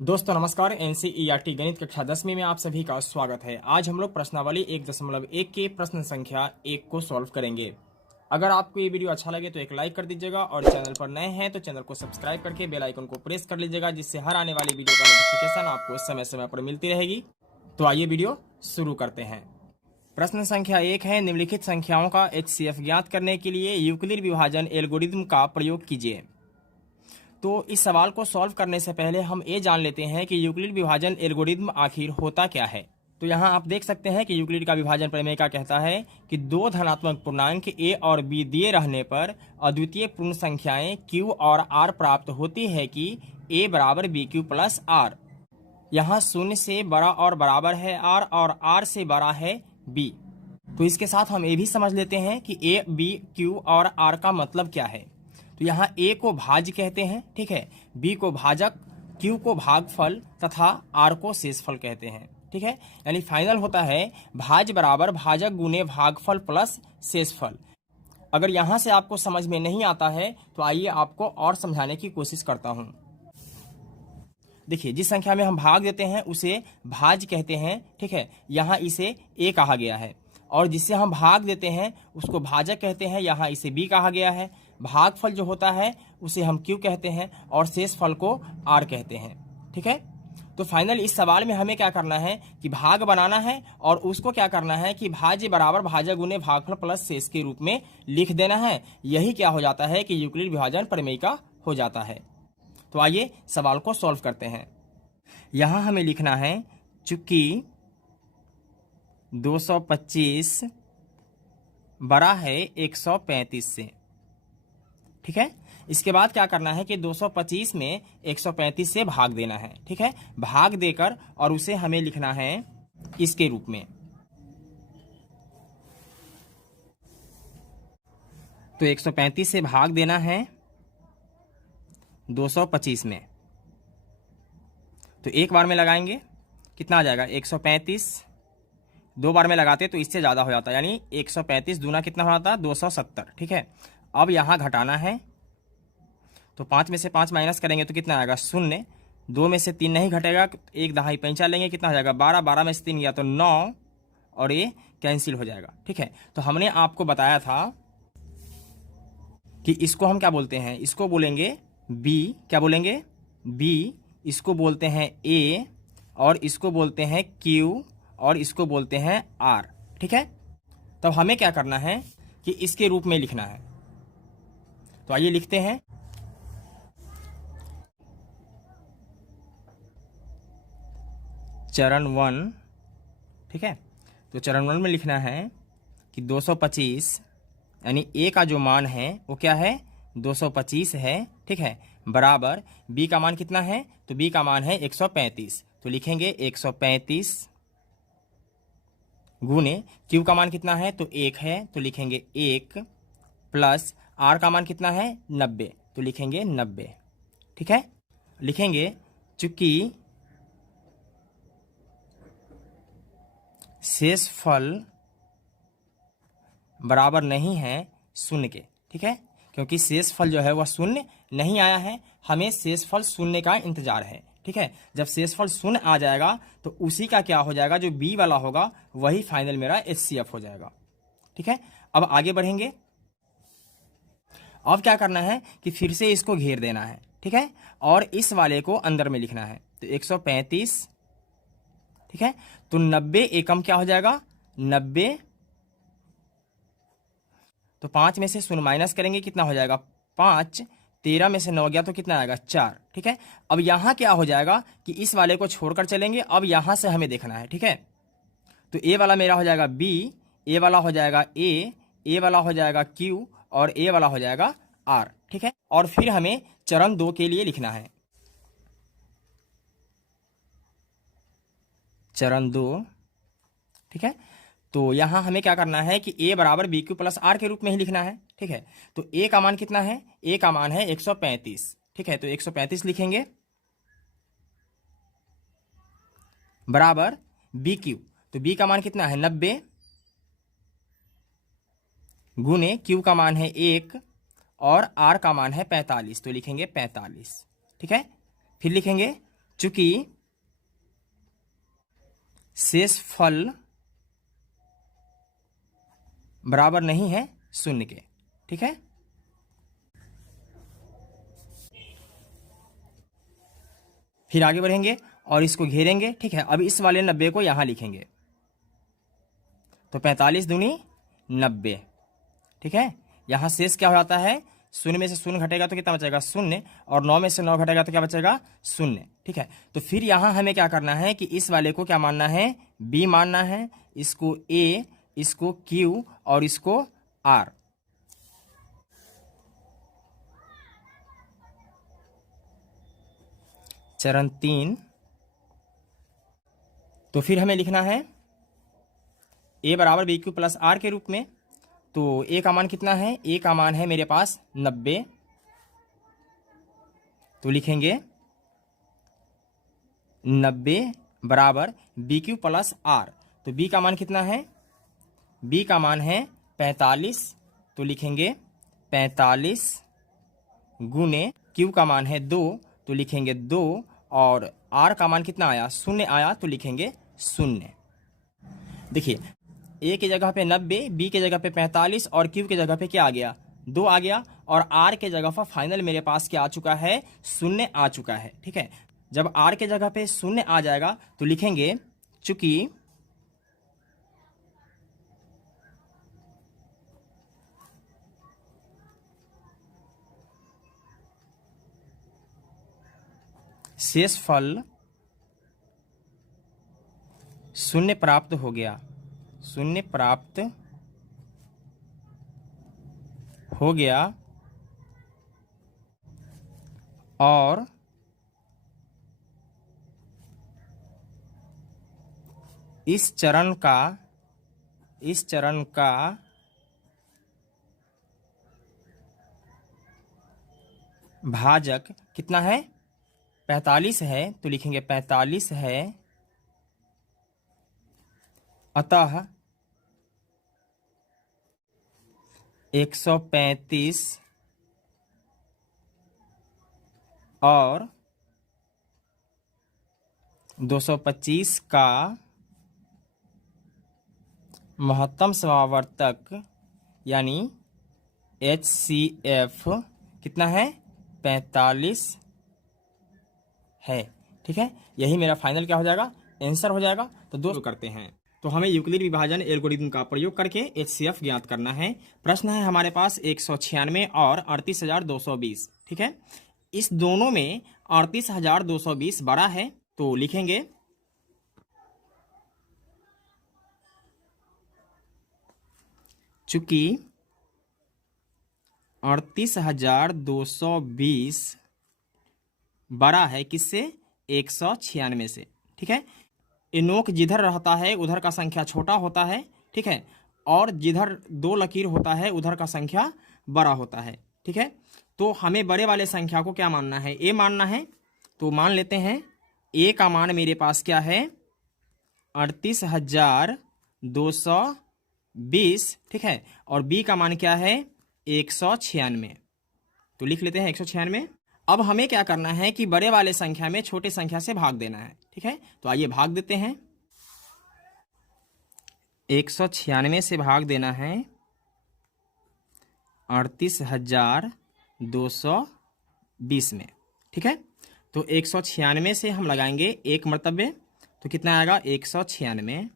दोस्तों नमस्कार। एनसीईआरटी गणित कक्षा 10वीं में आप सभी का स्वागत है। आज हम लोग प्रश्नावली 1.1 के प्रश्न संख्या 1 को सॉल्व करेंगे। अगर आपको ये वीडियो अच्छा लगे तो एक लाइक कर दीजिएगा और चैनल पर नए हैं तो चैनल को सब्सक्राइब करके बेल आइकन को प्रेस कर लीजिएगा, जिससे हर आने वाली वीडियो का नोटिफिकेशन आपको समय समय पर मिलती रहेगी। तो आइए वीडियो शुरू करते हैं। प्रश्न संख्या 1 है, निम्नलिखित संख्याओं का HCF ज्ञात करने के लिए यूक्लिड विभाजन एल्गोरिथम का प्रयोग कीजिए। तो इस सवाल को सॉल्व करने से पहले हम ये जान लेते हैं कि यूक्लिड विभाजन एल्गोरिथम आखिर होता क्या है। तो यहाँ आप देख सकते हैं कि यूक्लिड का विभाजन प्रमेय क्या कहता है कि दो धनात्मक पूर्णांक a और b दिए रहने पर अद्वितीय पूर्ण संख्याएं q और r प्राप्त होती है कि a बराबर bq प्लस r। यहाँ शून्य से बड़ा और बराबर है r और r से बड़ा है b। तो इसके साथ हम ये भी समझ लेते हैं कि a, b, q और r का मतलब क्या है। तो यहाँ a को भाज्य कहते हैं, ठीक है, b को भाजक, q को भागफल तथा r को शेषफल कहते हैं, ठीक है। यानी फाइनल होता है भाज्य बराबर भाजक गुने भागफल प्लस शेषफल। अगर यहाँ से आपको समझ में नहीं आता है तो आइए आपको और समझाने की कोशिश करता हूँ। देखिए, जिस संख्या में हम भाग देते हैं उसे भाज्य कहते हैं, ठीक है। यहाँ इसे a कहा गया है और जिससे हम भाग देते हैं उसको भाजक कहते हैं, यहाँ इसे b कहा गया है। भागफल जो होता है उसे हम q कहते हैं और शेषफल को r कहते हैं, ठीक है। तो फाइनल इस सवाल में हमें क्या करना है कि भाग बनाना है और उसको क्या करना है कि भाज्य बराबर भाजक गुने भागफल प्लस शेष के रूप में लिख देना है। यही क्या हो जाता है कि यूक्लिड विभाजन प्रमेय का हो जाता है। तो आइए सवाल को सॉल्व करते हैं। यहाँ हमें लिखना है चूंकि 225 बड़ा है 135 से, ठीक है। इसके बाद क्या करना है कि 225 में 135 से भाग देना है, ठीक है। भाग देकर और उसे हमें लिखना है इसके रूप में। तो 135 से भाग देना है 225 में। तो एक बार में लगाएंगे कितना आ जाएगा 135, दो बार में लगाते तो इससे ज़्यादा हो जाता, यानी 135 दूना कितना हो जाता 270, ठीक है। अब यहाँ घटाना है तो 5 में से 5 माइनस करेंगे तो कितना आएगा 0। 2 में से 3 नहीं घटेगा, एक दहाई पैंचा लेंगे, कितना हो जाएगा 12। 12 में से 3 गया तो 9 और ये कैंसिल हो जाएगा, ठीक है। तो हमने आपको बताया था कि इसको हम क्या बोलते हैं, इसको बोलेंगे b। क्या बोलेंगे b। इसको बोलते हैं a और इसको बोलते हैं q और इसको बोलते हैं r, ठीक है। तब हमें क्या करना है कि इसके रूप में लिखना है। तो आइए लिखते हैं। चरण 1, ठीक है। तो चरण 1 में लिखना है कि 225 यानी a का जो मान है वो क्या है 225 है, ठीक है, बराबर b का मान कितना है तो b का मान है 135। तो लिखेंगे 135 गुने q का मान कितना है तो 1 है, तो लिखेंगे 1 प्लस r का मान कितना है 90, तो लिखेंगे 90, ठीक है। लिखेंगे चूंकि शेषफल बराबर नहीं है शून्य के, ठीक है, क्योंकि शेषफल जो है वह शून्य नहीं आया है, हमें शेषफल शून्य का इंतजार है, ठीक है। जब शेषफल शून्य आ जाएगा तो उसी का क्या हो जाएगा, जो बी वाला होगा वही फाइनल मेरा HCF हो जाएगा, ठीक है। अब आगे बढ़ेंगे। अब क्या करना है कि फिर से इसको घेर देना है, ठीक है, और इस वाले को अंदर में लिखना है। तो 135, ठीक है। तो 90 एकम क्या हो जाएगा 90। तो 5 में से 0 माइनस करेंगे कितना हो जाएगा 5। 13 में से 9 गया तो कितना आएगा 4, ठीक है। अब यहाँ क्या हो जाएगा कि इस वाले को छोड़कर चलेंगे, अब यहाँ से हमें देखना है, ठीक है। तो a वाला मेरा हो जाएगा b, a वाला हो जाएगा a वाला हो जाएगा q और a वाला हो जाएगा r, ठीक है। और फिर हमें चरण 2 के लिए लिखना है। चरण 2, ठीक है। तो यहाँ हमें क्या करना है कि a बराबर bq प्लस r के रूप में ही लिखना है, ठीक है। तो a का मान कितना है, a का मान है 135, ठीक है। तो 135 लिखेंगे बराबर bq। तो b का मान कितना है 90 गुने q का मान है 1 और r का मान है 45, तो लिखेंगे 45, ठीक है। फिर लिखेंगे चूंकि शेषफल बराबर नहीं है शून्य के। ठीक है, फिर आगे बढ़ेंगे और इसको घेरेंगे। ठीक है, अब इस वाले 90 को यहां लिखेंगे, तो 45 दूनी 90। ठीक है, यहां शेष क्या हो जाता है, शून्य में से शून्य घटेगा तो कितना बचेगा, शून्य, और 9 में से 9 घटेगा तो क्या बचेगा, शून्य। ठीक है, तो फिर यहां हमें क्या करना है कि इस वाले को क्या मानना है, बी मानना है, इसको ए, इसको क्यू और इसको आर। चरण 3, तो फिर हमें लिखना है ए बराबर बी क्यू प्लस आर के रूप में। तो ए का मान कितना है, ए का मान है मेरे पास 90, तो लिखेंगे 90 बराबर बी क्यू प्लस आर। तो बी का मान कितना है, बी का मान है 45, तो लिखेंगे 45 गुने क्यू का मान है 2, तो लिखेंगे 2, और आर का मान कितना आया, शून्य आया, तो लिखेंगे 0। देखिए, ए की जगह पे 90, बी की जगह पे 45 और क्यू की जगह पे क्या आ गया, 2 आ गया, और आर के जगह पर फाइनल मेरे पास क्या आ चुका है, 0 आ चुका है। ठीक है, जब आर के जगह पे 0 आ जाएगा तो लिखेंगे चूंकि शेषफल 0 प्राप्त हो गया, 0 प्राप्त हो गया, और इस चरण का भाजक कितना है, 45 है, तो लिखेंगे 45 है, अतः 135 और 225 का महत्तम समावर्तक यानी HCF कितना है, 45 है। ठीक है, यही मेरा फाइनल क्या हो जाएगा, आंसर हो जाएगा। तो दो करते हैं, तो हमें यूक्लिड विभाजन एल्गोरिथम का प्रयोग करके HCF ज्ञात करना है। प्रश्न है हमारे पास 196 और 38,220। ठीक है, इस दोनों में 38,220 बड़ा है, तो लिखेंगे चूंकि 38,220 बड़ा है किससे, 196 से। ठीक है, नोक जिधर रहता है उधर का संख्या छोटा होता है। ठीक है, और जिधर 2 लकीर होता है उधर का संख्या बड़ा होता है। ठीक है, तो हमें बड़े वाले संख्या को क्या मानना है, ए मानना है। तो मान लेते हैं ए का मान मेरे पास क्या है, 38,220। ठीक है, और बी का मान क्या है, 196, तो लिख लेते हैं 196। अब हमें क्या करना है कि बड़े वाले संख्या में छोटे संख्या से भाग देना है। ठीक है, तो आइए भाग देते हैं, 196 से भाग देना है 38,220 में। ठीक है, तो 196 से हम लगाएंगे एक मर्तबे, तो कितना आएगा, 196।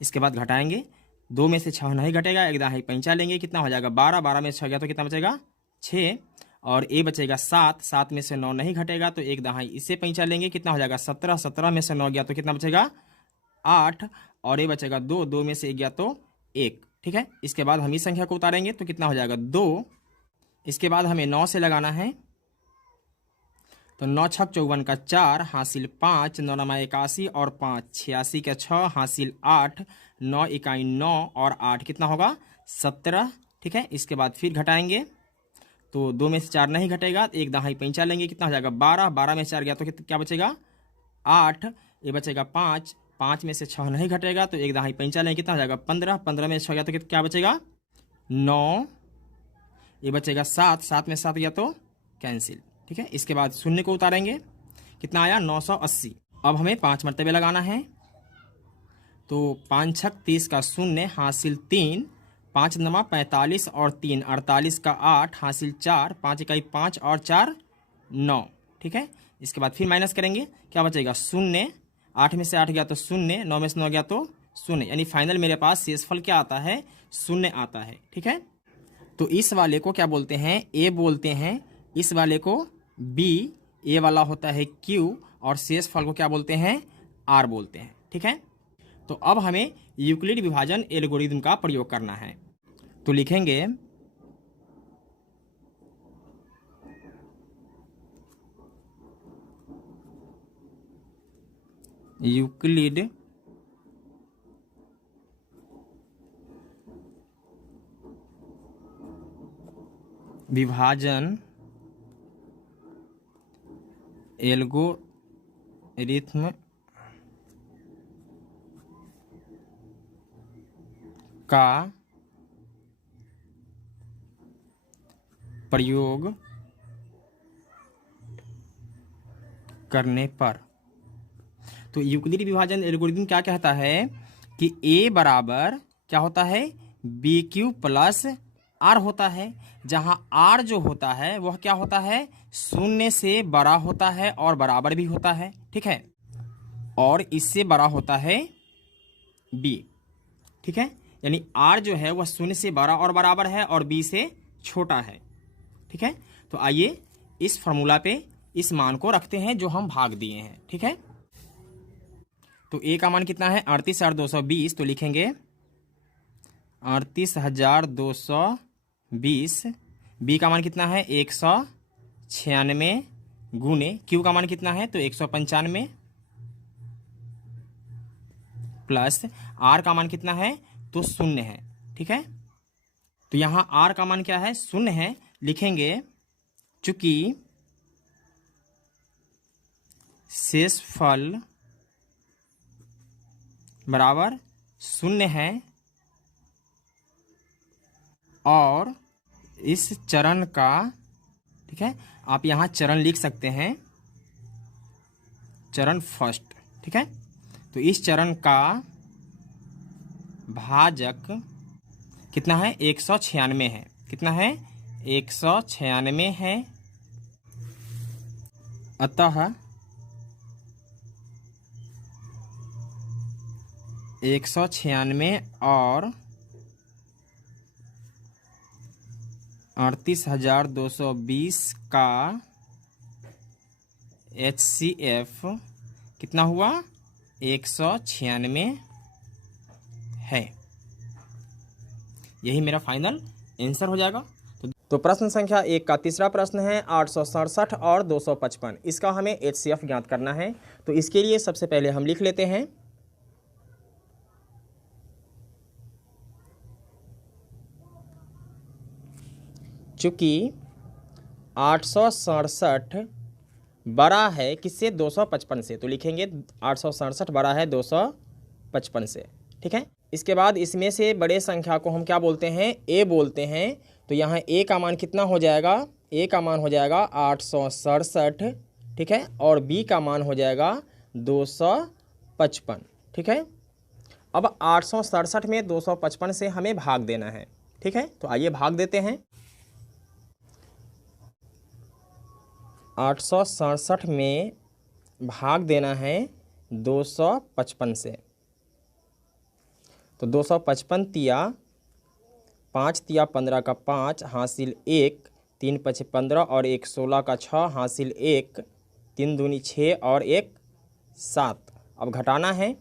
इसके बाद घटाएंगे, 2 में से 6 नहीं घटेगा, एक दाही पैंचा लेंगे, कितना हो जाएगा, 12, 12 में से 6 गया तो कितना बचेगा, 6, और ए बचेगा 7, 7 में से 9 नहीं घटेगा तो एक दहाई इससे पैंचा लेंगे, कितना हो जाएगा, 17, 17 में से 9 गया तो कितना बचेगा, 8, और ए बचेगा 2, 2 में से 1 गया तो 1। ठीक है, इसके बाद हम इस संख्या को उतारेंगे तो कितना हो जाएगा, 2। इसके बाद हमें 9 से लगाना है, तो 9 छक 54 का 4 हासिल 5, 9 नमा 81 और 5 86 का 6 हासिल 8, 9 इकाई 9 और 8 कितना होगा, 17। ठीक है, इसके बाद फिर घटाएंगे, तो 2 में से 4 नहीं घटेगा, एक दहाई पैंचा लेंगे, कितना हो जाएगा, 12, 12 में से 4 गया तो क्या बचेगा, 8, ये बचेगा 5, 5 में से 6 नहीं घटेगा तो एक दहाई पैंचा लेंगे, कितना हो जाएगा, 15, 15 में से 6 गया तो क्या बचेगा, 9, ये बचेगा 7, 7 में 7 गया तो कैंसिल। ठीक है, इसके बाद शून्य को उतारेंगे, कितना आया 980। अब हमें 5 मरतबे लगाना है, तो 5 छक 30 का 0 हासिल 3, 5 नमा 45 और 3 48 का 8 हासिल 4, 5 इकाई 5 और 4 9। ठीक है, इसके बाद फिर माइनस करेंगे, क्या बचेगा 0, 8 में से 8 गया तो 0, 9 में से 9 गया तो 0, यानी फाइनल मेरे पास शेषफल क्या आता है 0 आता है। ठीक है, तो इस वाले को क्या बोलते हैं ए बोलते हैं, इस वाले को बी, ए वाला होता है क्यू और शेषफल को क्या बोलते हैं आर बोलते हैं। ठीक है, तो अब हमें यूक्लिड विभाजन एल्गोरिथम का प्रयोग करना है, तो लिखेंगे यूक्लिड विभाजन एल्गोरिथम का प्रयोग करने पर। तो यूक्लिड विभाजन एल्गोरिथम क्या कहता है कि ए बराबर क्या होता है बी क्यू प्लस आर होता है, जहां आर जो होता है वह क्या होता है 0 से बड़ा होता है और बराबर भी होता है। ठीक है, और इससे बड़ा होता है बी। ठीक है, यानी आर जो है वह 0 से बड़ा और बराबर है और बी से छोटा है। ठीक है, तो आइए इस फॉर्मूला पे इस मान को रखते हैं जो हम भाग दिए हैं। ठीक है, तो ए का मान कितना है 38,220, तो लिखेंगे 38,220। बी का मान कितना है 196 गुने क्यू का मान कितना है तो 195 प्लस आर का मान कितना है तो 0 है। ठीक है, तो यहाँ आर का मान क्या है 0 है, लिखेंगे चूंकि शेषफल बराबर 0 है और इस चरण का, ठीक है, आप यहाँ चरण लिख सकते हैं, चरण फर्स्ट। ठीक है, तो इस चरण का भाजक कितना है 196 है, कितना है 196 है, अतः 196 और 38,220 का HCF कितना हुआ 196 है। यही मेरा फाइनल आंसर हो जाएगा। तो प्रश्न संख्या 1 का तीसरा प्रश्न है 867 और 255, इसका हमें HCF ज्ञात करना है। तो इसके लिए सबसे पहले हम लिख लेते हैं चूंकि 867 बड़ा है किससे 255 से, तो लिखेंगे 867 बड़ा है 255 से। ठीक है, इसके बाद इसमें से बड़े संख्या को हम क्या बोलते हैं ए बोलते हैं, तो यहाँ ए का मान कितना हो जाएगा, ए का मान हो जाएगा 867। ठीक है, और बी का मान हो जाएगा 255। ठीक है, अब 867 में 255 से हमें भाग देना है। ठीक है, तो आइए भाग देते हैं। 867 में भाग देना है 255 से, तो 255 तिया 5 तिया 15 का 5 हासिल 1, 3 5 15 और 1 16 का 6 हासिल 1, 3 दूनी 6 और 1 7। अब घटाना है,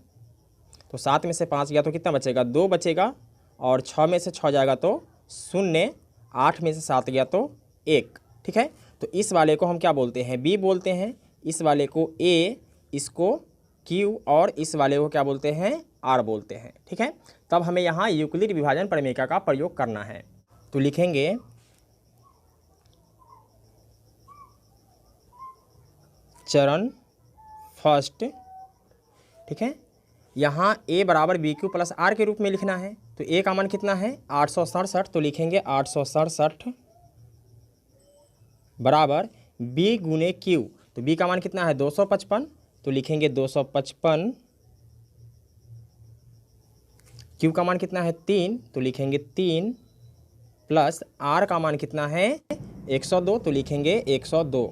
तो 7 में से 5 गया तो कितना बचेगा 2 बचेगा, और 6 में से 6 जाएगा तो 0, 8 में से 7 गया तो 1। ठीक है, तो इस वाले को हम क्या बोलते हैं बी बोलते हैं, इस वाले को ए, इसको क्यू और इस वाले को क्या बोलते हैं आर बोलते हैं। ठीक है, तब हमें यहाँ यूक्लिड विभाजन प्रमेय का प्रयोग करना है, तो लिखेंगे चरण फर्स्ट। ठीक है, यहाँ ए बराबर बी क्यू प्लस आर के रूप में लिखना है, तो ए का मान कितना है 867, तो लिखेंगे 867 बराबर बी गुने क्यू, तो b का मान कितना है 255, तो लिखेंगे 255। q का मान कितना है 3, तो लिखेंगे 3 प्लस r का मान कितना है 102, तो लिखेंगे 102।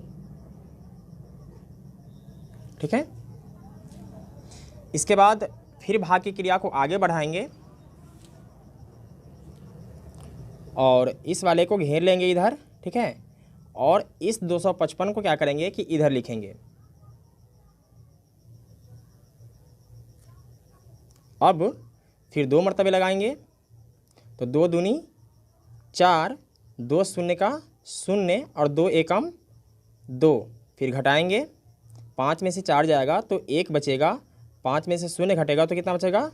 ठीक है, इसके बाद फिर भाग की क्रिया को आगे बढ़ाएंगे और इस वाले को घेर लेंगे इधर। ठीक है, और इस 255 को क्या करेंगे कि इधर लिखेंगे। अब फिर 2 मरतबे लगाएंगे, तो 2 दूनी 4, 2 शून्य का 0 और 2 एकम 2, फिर घटाएंगे, 5 में से 4 जाएगा तो 1 बचेगा, 5 में से 0 घटेगा तो कितना बचेगा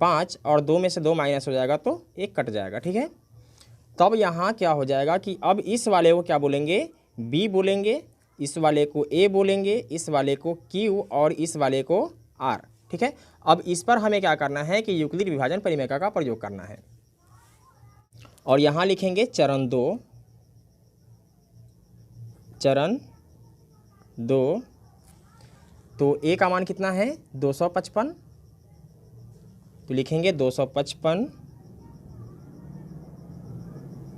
5, और 2 में से 2 माइनस हो जाएगा तो 1 कट जाएगा। ठीक है, तब यहाँ क्या हो जाएगा कि अब इस वाले को क्या बोलेंगे b बोलेंगे, इस वाले को a बोलेंगे, इस वाले को q और इस वाले को r। ठीक है, अब इस पर हमें क्या करना है कि यूक्लिड विभाजन परिमेय का प्रयोग करना है और यहाँ लिखेंगे चरण 2, चरण 2। तो a का मान कितना है 255, तो लिखेंगे 255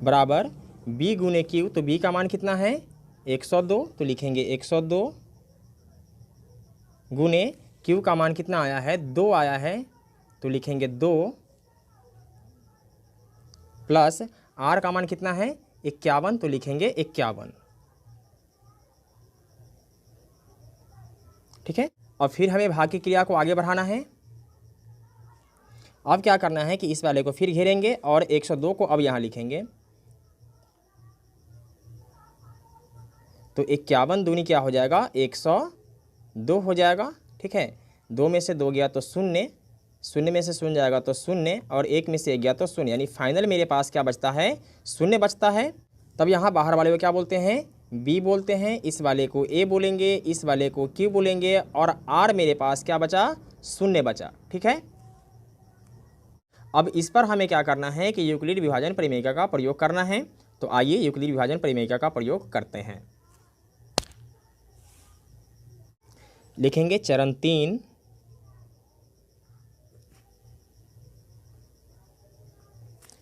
बराबर b गुने q, तो b का मान कितना है 102, तो लिखेंगे 102 गुने q का मान कितना आया है 2 आया है, तो लिखेंगे 2 प्लस r का मान कितना है 51, तो लिखेंगे 51। ठीक है, और फिर हमें भाग की क्रिया को आगे बढ़ाना है। अब क्या करना है कि इस वाले को फिर घेरेंगे और 102 को अब यहाँ लिखेंगे, तो 51 दूनी क्या हो जाएगा 102 हो जाएगा। ठीक है, 2 में से 2 गया तो 0, 0 में से 0 जाएगा तो 0 और 1 में से 1 गया तो 0, यानी फाइनल मेरे पास क्या बचता है 0 बचता है। तब यहाँ बाहर वाले को क्या बोलते हैं b बोलते हैं, इस वाले को a बोलेंगे, इस वाले को q बोलेंगे और r मेरे पास क्या बचा 0 बचा। ठीक है, अब इस पर हमें क्या करना है कि यूक्लिड विभाजन परिमेय का प्रयोग करना है। तो आइए यूक्लिड विभाजन परिमेय का प्रयोग करते हैं। लिखेंगे चरण 3,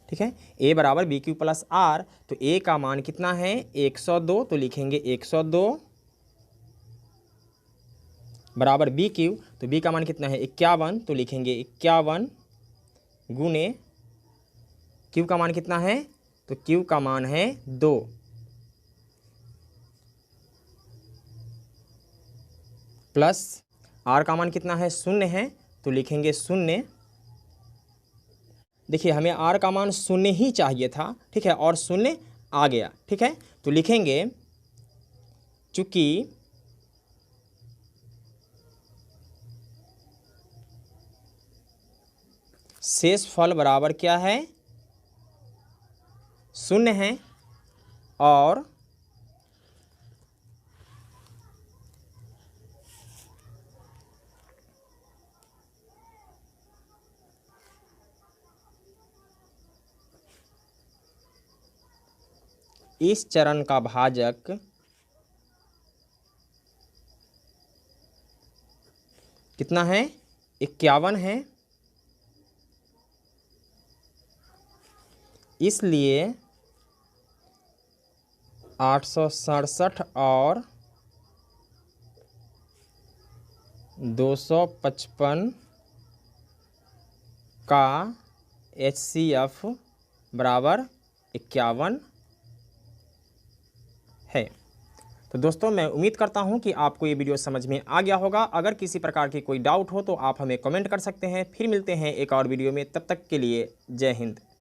ठीक है, a बराबर बी क्यू प्लस आर, तो a का मान कितना है 102, तो लिखेंगे 102 बराबर बी क्यू, तो b का मान कितना है 51, तो लिखेंगे 51 गुने q का मान कितना है, तो q का मान है 2 प्लस r का मान कितना है 0 है, तो लिखेंगे 0। देखिए हमें r का मान 0 ही चाहिए था। ठीक है, और 0 आ गया। ठीक है, तो लिखेंगे चूंकि शेष फल बराबर क्या है 0 है और इस चरण का भाजक कितना है 51 है, इसलिए 867 और 255 का HCF बराबर 51 है। तो दोस्तों मैं उम्मीद करता हूं कि आपको ये वीडियो समझ में आ गया होगा। अगर किसी प्रकार की कोई डाउट हो तो आप हमें कमेंट कर सकते हैं। फिर मिलते हैं एक और वीडियो में, तब तक के लिए जय हिंद।